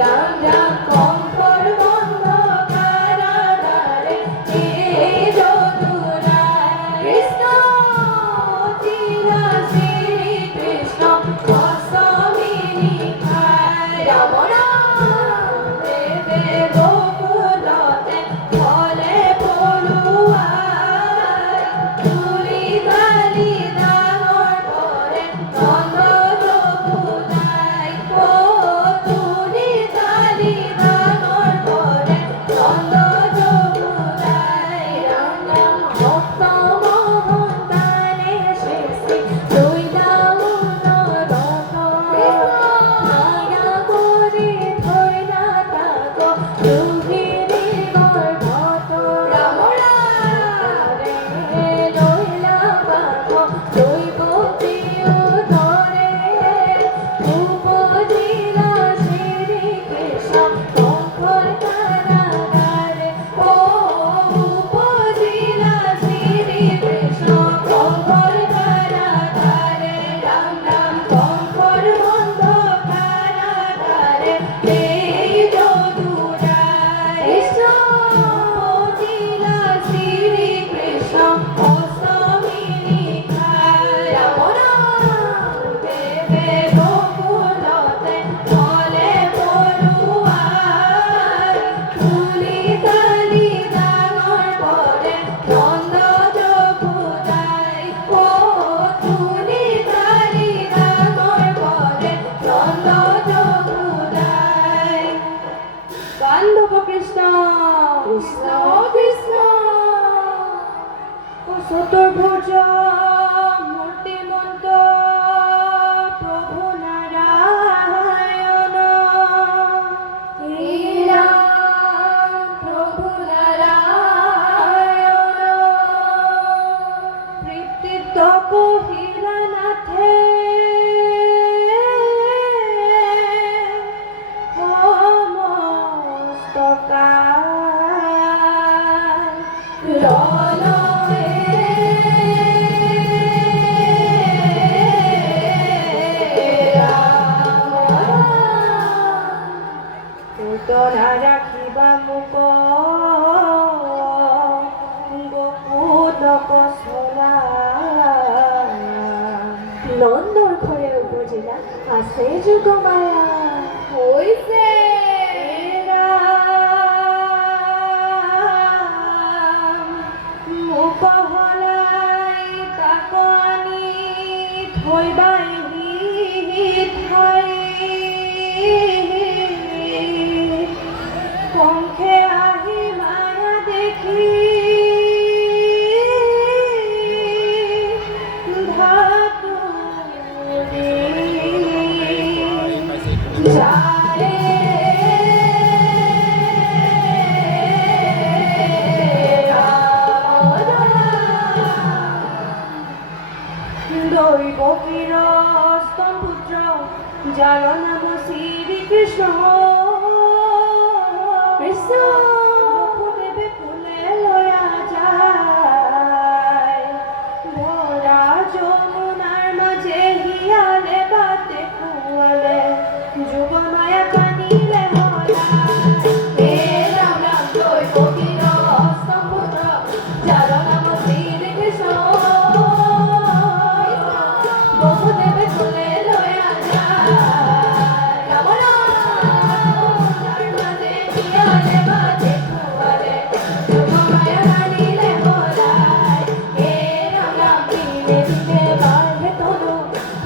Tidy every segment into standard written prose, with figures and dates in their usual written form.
রাম রাম কঙ্কর বন্ধ বান্ধব কৃষ্ণ কৃষ্ণ কৃষ্ণ চতুর্ভুজ মূর্তিমন্ত প্রভু নারায়ণ হে রাম প্রভু নারায়ণ কৃতিত্ব কহিলা নাথে তোরা রাখিবা মুখ গোকুল কসলা নন্দর ঘরে উপজেলা আছে যুগমায়া হইছে মুখ হলাই তাকনি থইবাই ঠাই পঙ্খে আহি মায়া দেখি যায় দৈব কিরস্তম পুত্র যার নাম শ্রীকৃষ্ণ কৃষ্ণ দেবে ফুলে লয়া যায় ভরা যমুনার মাঝে হিয়ালে বাতে কুয়ালে যুগ মায়া কানিলে হে রাম রাম জয় ফকির স্তম্ভদ্র যার নাম শ্রীকৃষ্ণ বহুদেবে ফুলে লয়া যায় রাম রাম যার মাঝে হিয়ালে বাজে কুয়ালে যুগ মায়া কানিলে ভরায় হে রাম রাম দিনে দিনে বাড়ে তনু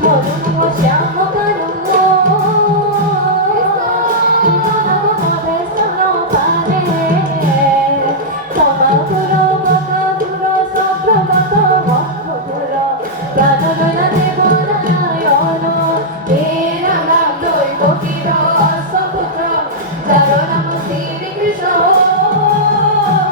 মধু শ্যাম কানু Krishna